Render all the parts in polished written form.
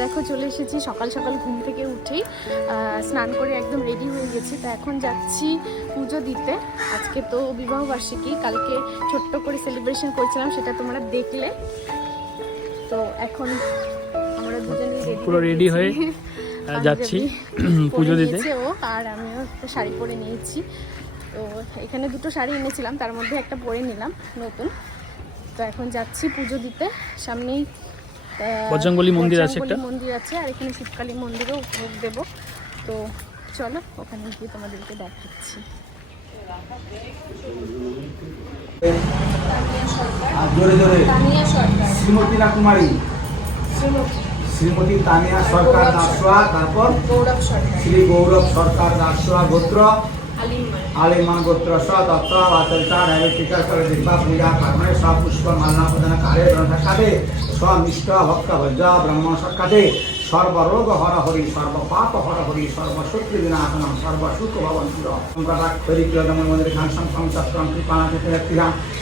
দেখো চলে এসেছি সকাল সকাল ঘুম থেকে উঠেই স্নান করে একদম রেডি হয়ে গেছি। তো এখন যাচ্ছি পুজো দিতে। আজকে তো বিবাহবার্ষিকী, কালকে ছোট্ট করে সেলিব্রেশন করেছিলাম, সেটা তোমরা দেখলে। তো এখন আমরা দুজনে পুরো রেডি হয়ে যাচ্ছি পুজো দিতে। ও আর আমিও একটা শাড়ি পরে নিয়েছি। তো এখানে দুটো শাড়ি এনেছিলাম, তার মধ্যে একটা পরে নিলাম নতুন। তো এখন যাচ্ছি পুজো দিতে। সামনেই বজরংবলী মন্দির আছে, একটা মন্দির আছে, আর এখানে শিবকালী মন্দিরেও ভোগ দেবো। তো চলো ওখানে গিয়ে তোমাদেরকে দেখাচ্ছি। শ্রীমতী রাকুমারী, শ্রীমতী তানিয়া সরকার দাসোয়া, তারপর শ্রী গৌরব সরকার দাসোয়া গোত্র আলিমান গোত্র সত্র আচরিতা ডায়াবেটিকার করে দিব্যা পূজা কর্মে সপুষ্প মালনা প্রদান কারে গ্রন্থসাদে স্বনিষ্ঠ ভক্ত ভজ ব্রহ্ম সাক্ষাতে সর্বরোগ হর হরি সর্বপাপ হর হরি সর্বশত্রু বিনাশনম সর্বসুখ ভবন মন্দির খান সংচক্রম কৃপানাথ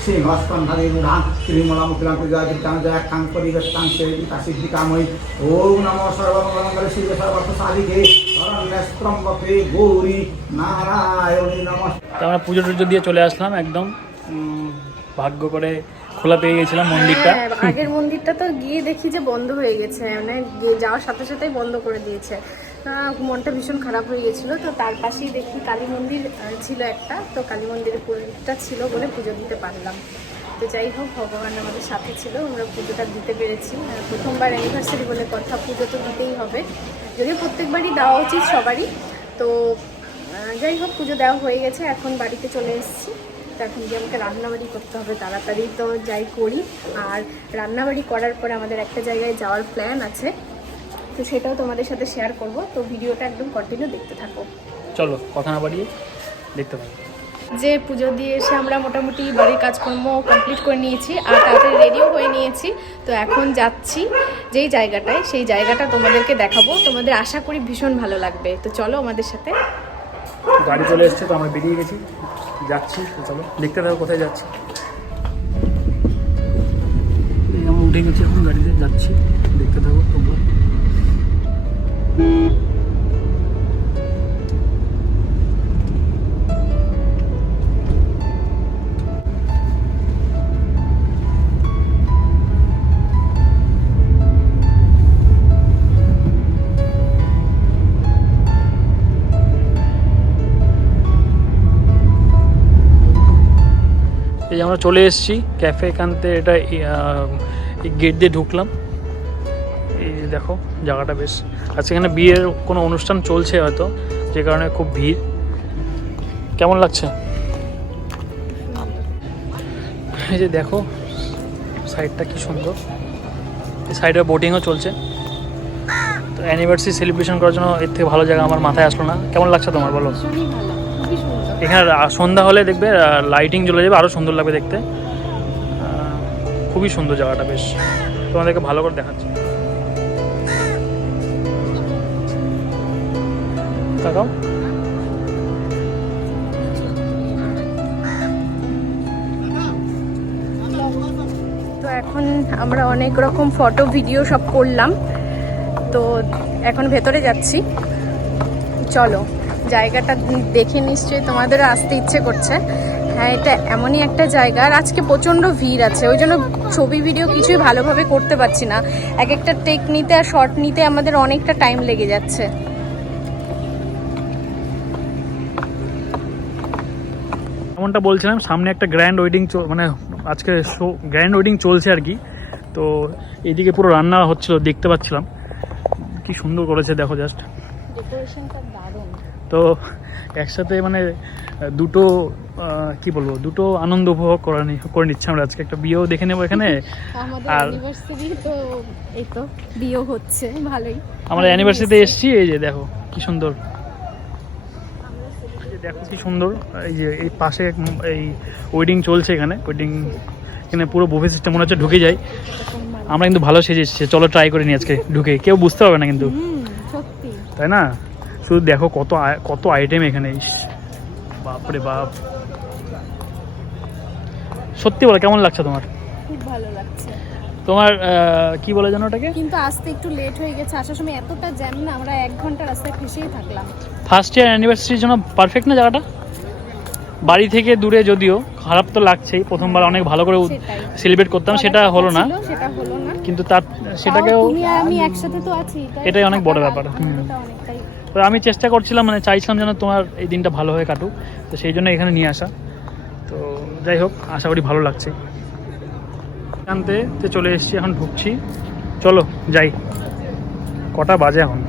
সিংহস্তন ধারী রূঢ়ান শ্রীমলা মুখিলাম পূজা বিদ্যাং জয় খাং পরিবেশাং সেবিতা সিদ্ধিকাময়ী ওম নমঃ সর্বমঙ্গল শিব সর্বর্থ সাধিকে শরণ্যস্ত্রম্বকে গৌরী নারায়ণী নমঃ। আমরা পুজো টুজো দিয়ে চলে আসলাম, একদম ভাগ্য করে খোলা পেয়ে গেছিলাম মন্দিরটা। আগের মন্দিরটা তো গিয়ে দেখি যে বন্ধ হয়ে গেছে, মানে যাওয়ার সাথে সাথেই বন্ধ করে দিয়েছে। মনটা ভীষণ খারাপ হয়ে গেছিল। তো তার পাশেই দেখি কালী মন্দির ছিল একটা, তো কালী মন্দিরের পুজোটা ছিল বলে পুজো দিতে পারলাম। তো যাই হোক, ভগবান আমাদের সাথে ছিল, আমরা পুজোটা দিতে পেরেছি। প্রথমবার অ্যানিভার্সারি বলে কথা, পুজো তো দিতেই হবে, যদিও প্রত্যেকবারই দেওয়া উচিত সবারই। তো যাই হোক, পুজো দেওয়া হয়ে গেছে, এখন বাড়িতে চলে এসেছি। তো এখন গিয়ে আমাকে রান্নাবাড়ি করতে হবে তাড়াতাড়ি, তো যাই করি। আর রান্নাবাড়ি করার পরে আমাদের একটা জায়গায় যাওয়ার প্ল্যান আছে, তো সেটাও তোমাদের সাথে শেয়ার করব। তো ভিডিওটা একদম কন্টিনিউ দেখতে থাকো। চলো কথা না বাড়িয়ে দেখতে পাবো। যে পুজো দিয়ে এসে আমরা মোটামুটি বাড়ির কাজকর্ম কমপ্লিট করে নিয়েছি আর তাড়াতাড়ি রেডিও হয়ে নিয়েছি। তো এখন যাচ্ছি যেই জায়গাটায়, সেই জায়গাটা তোমাদেরকে দেখাবো, তোমাদের আশা করি ভীষণ ভালো লাগবে। তো চলো আমাদের সাথে। গাড়ি চলে এসছে, তো আমরা বেরিয়ে গেছি, যাচ্ছি। তো চলো দেখতে থাকো কোথায় যাচ্ছি। আমরা উঠে গেছি, এখন গাড়িতে যাচ্ছি, দেখতে থাকো তোমরা। এই আমরা চলে এসেছি ক্যাফে এখানতে, এটা গেট দিয়ে ঢুকলাম। এই যে দেখো জায়গাটা বেশ, আজকে এখানে বিয়ের কোনো অনুষ্ঠান চলছে হয়তো, যে কারণে খুব ভিড়। কেমন লাগছে? এই যে দেখো সাইডটা কি সুন্দর, এই সাইডে বোটিংও চলছে। তো অ্যানিভার্সারি সেলিব্রেশন করার জন্য এর থেকে ভালো জায়গা আমার মাথায় আসলো না। কেমন লাগছে তোমার বলো? এখানে সন্ধ্যা হলে দেখবে লাইটিং জ্বলে যাবে, আরও সুন্দর লাগবে দেখতে। খুবই সুন্দর জায়গাটা, বেশ তোমাদেরকে ভালো করে দেখাচ্ছি। তাকাও। তো এখন আমরা অনেক রকম ফটো ভিডিও সব করলাম, তো এখন ভেতরে যাচ্ছি। চলো জায়গাটা দেখে নিশ্চয়ই তোমাদেরও আসতে ইচ্ছে করছে। হ্যাঁ, এটা এমনই একটা জায়গা, আর আজকে প্রচণ্ড ভিড় আছে, ওই জন্য ছবি ভিডিও কিছুই ভালোভাবে করতে পারছি না। এক একটা টেক নিতে আর শর্ট নিতে আমাদের অনেকটা টাইম লেগে যাচ্ছে। এমনটা বলছিলাম, সামনে একটা গ্র্যান্ড ওয়েডিং, মানে আজকে গ্র্যান্ড ওয়েডিং চলছে আর কি। তো এইদিকে পুরো রান্না হচ্ছিল, দেখতে পাচ্ছিলাম কি সুন্দর করেছে, দেখো জাস্ট ডেকোরেশনটা দারুণ। তো একসাথে মানে দুটো কি বলবো, দুটো আনন্দ উপভোগ করে নিচ্ছি আমরা। আজকে একটা বিয়েও দেখে নেবো এখানে, আর তো এই তো বিয়েও হচ্ছে ভালোই। আমরা অ্যানিভার্সারিতে এসেছি। এই যে দেখো কি সুন্দর, দেখো কি সুন্দর। এই যে এই পাশে এই ওয়েডিং চলছে, এখানে ওয়েডিং, এখানে পুরো বুফে সিস্টেম মনে হচ্ছে, ঢুকে যাই। আমরা কিন্তু ভালো সেজে এসেছি, চলো ট্রাই করে নিই আজকে ঢুকে, কেউ বুঝতে পারবে না কিন্তু, তাই না? শুধু দেখো কত আইটেম এখানে, বাপরে বাপ। সত্যি বলো কেমন লাগছে তোমার? খুব ভালো লাগছে। তোমার কি বলে জানো ওটাকে, কিন্তু আসতে একটু লেট হয়ে গেছে, আসার সময় এতটা জ্যাম না, আমরা 1 ঘন্টা রাস্তায় ফেসেই থাকলাম। ফার্স্ট ইয়ার অ্যানিভার্সারির জন্য পারফেক্ট না জায়গাটা? বাড়ি থেকে দূরে, যদিও খারাপ তো লাগছেই, প্রথমবার অনেক ভালো করে সেটাই। সেলিব্রেট করতাম, সেটা হলো না, সেটা হলো না, কিন্তু তার সেটাকেও তাও তুমি আর আমি একসাথে তো আছি, এটাই অনেক বড় ব্যাপার। এটা অনেকটাই। তো আমি চেষ্টা করছিলাম, মানে চাইছিলাম যেন তোমার এই দিনটা ভালো হয়ে কাটুক, তো সেই জন্য এখানে নিয়ে আসা। তো যাই হোক, আশা করি ভালো লাগছে। এখানতে চলে এসেছি, এখন ঢুকছি, চলো যাই। কটা বাজে এখন?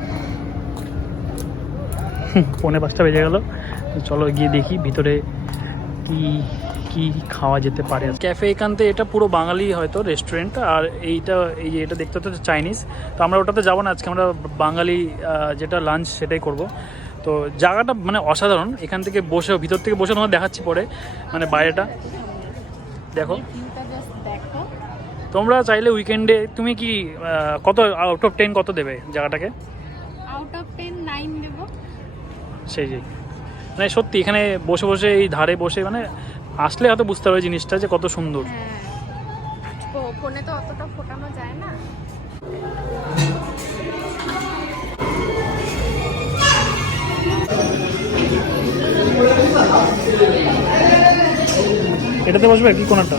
4:45 বেজে গেল। চলো গিয়ে দেখি ভিতরে কি কি খাওয়া যেতে পারে। ক্যাফে এখানতে, এটা পুরো বাঙালি হয়তো রেস্টুরেন্ট, আর এইটা এই যে এটা দেখতে হচ্ছে চাইনিজ। তো আমরা ওটাতে যাবো না আজকে, আমরা বাঙালি যেটা লাঞ্চ সেটাই করব। তো জায়গাটা মানে অসাধারণ, এখান থেকে বসে, ভিতর থেকে বসে তোমার দেখাচ্ছি পরে, মানে বাইরেটা দেখো। দেখো তোমরা চাইলে উইকেন্ডে তুমি কি কত আউট অফ 10 কত দেবে জায়গাটাকে? আউট অফ 10 9 দেব। সেই যে মানে সত্যি এখানে বসে বসে, এই ধারে বসে, মানে আসলে হয়তো বুঝতে পারবে জিনিসটা যে কত সুন্দর। হ্যাঁ, ফোনে তো অতটা ফোটানো যায় না। এটাতে বসবে কি কোনটা?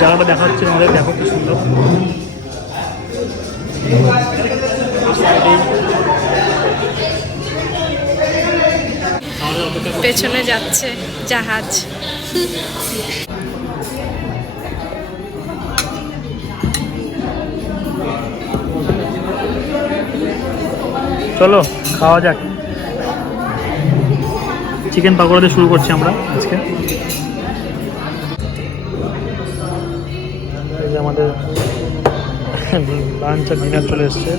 জায়গাটা দেখা হচ্ছে আমাদের, দেখো কি সুন্দর। পেছনে যাচ্ছে জাহাজ। চলো খাওয়া যাক। চিকেন পাকোড়া দিয়ে শুরু করছি আমরা আজকে। এই যে আমাদের লাঞ্চ আর ডিনার চলে এসছে,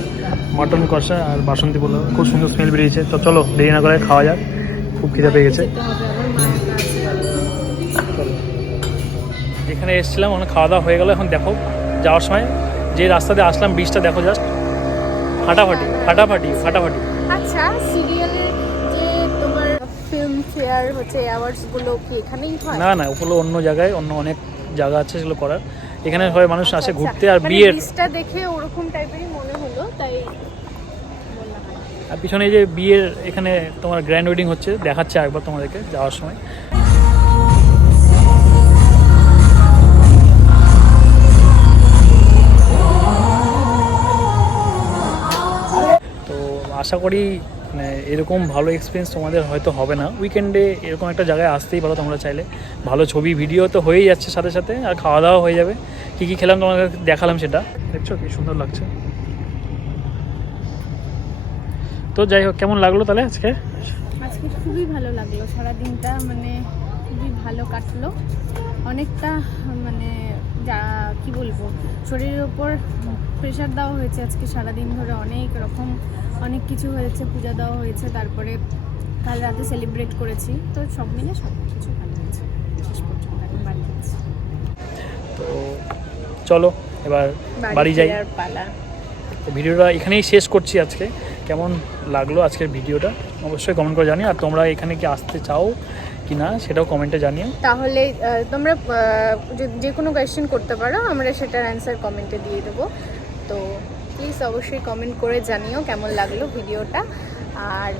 মাটন কষা আর বাসন্তী পোলাও, খুব সুন্দর স্মেল বেরিয়েছে। তো চলো দেরি না করে খাওয়া যাক, খুব খিদে পেয়ে গেছে। এখানে এসেছিলাম, ওখানে খাওয়া দাওয়া হয়ে গেল। এখন দেখো যাওয়ার সময় যে রাস্তা দিয়ে আসলাম, ব্রিজটা দেখো, জাস্ট ফাটাফাটি ফাটাফাটি ফাটাফাটি। আচ্ছা, সিরিয়ালের যে তোমার ফিল্ম ফেয়ার হচ্ছে অ্যাওয়ার্ডস গুলো কি এখানেই হয়? না না, ওগুলো অন্য জায়গায়, অন্য অনেক জায়গা আছে সেগুলো করার। এখানে হয় মানুষ আসে ঘুরতে, আর বিয়ের ব্রিজটা দেখে ওরকম টাইপেরই মনে হলো, তাই বললাম। আর পিছনে এই যে বিয়ের এখানে তোমার গ্র্যান্ড ওয়েডিং হচ্ছে, দেখাচ্ছে একবার তোমাদেরকে যাওয়ার সময়। তো আশা করি মানে এরকম ভালো এক্সপিরিয়েন্স তোমাদের হয়তো হবে না। উইকেন্ডে এরকম একটা জায়গায় আসতেই পারো তোমরা চাইলে, ভালো ছবি ভিডিও তো হয়েই যাচ্ছে সাথে সাথে, আর খাওয়া দাওয়া হয়ে যাবে। কী কী খেলাম তোমাদের দেখালাম, সেটা দেখছো কি সুন্দর লাগছে। তো যাই হোক, কেমন লাগলো তাহলে আজকে? আজকে খুবই ভালো লাগলো, সারা দিনটা মানে খুবই ভালো কাটলো। অনেকটা মানে যা কি বলবো, শরীরের ওপর প্রেশার দেওয়া হয়েছে আজকে সারাদিন ধরে, অনেক রকম অনেক কিছু হয়েছে, পূজা দেওয়া হয়েছে, তারপরে কাল রাতে সেলিব্রেট করেছি। তো সব মিলে সব কিছু ভালো হয়েছে শেষ পর্যন্ত। এখন বাড়ি যাচ্ছি। তো চলো এবার বাড়ি যাই। ফেরার পালা। তো ভিডিওটা এখানেই শেষ করছি আজকে। কেমন লাগলো আজকের ভিডিওটা অবশ্যই কমেন্ট করে জানিও, আর তোমরা এখানে কি আসতে চাও কি না সেটাও কমেন্টে জানিও। তাহলে তোমরা যে কোনো কোয়েশ্চেন করতে পারো, আমরা সেটার অ্যান্সার কমেন্টে দিয়ে দেবো। তো প্লিজ অবশ্যই কমেন্ট করে জানিও কেমন লাগলো ভিডিওটা, আর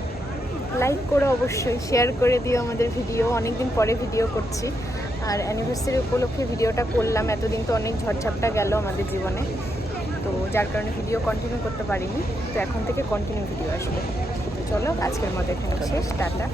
লাইক করে অবশ্যই শেয়ার করে দিও আমাদের ভিডিও। অনেকদিন পরে ভিডিও করছি, আর অ্যানিভার্সারি উপলক্ষে ভিডিওটা করলাম। এতদিন তো অনেক ঝড়ঝাপটা গেল আমাদের জীবনে, তো যার কারণে ভিডিও কন্টিনিউ করতে পারিনি। তো এখন থেকে কন্টিনিউ ভিডিও আসবে। তো চলো আজকের মতো এখানে শেষ, টাটা।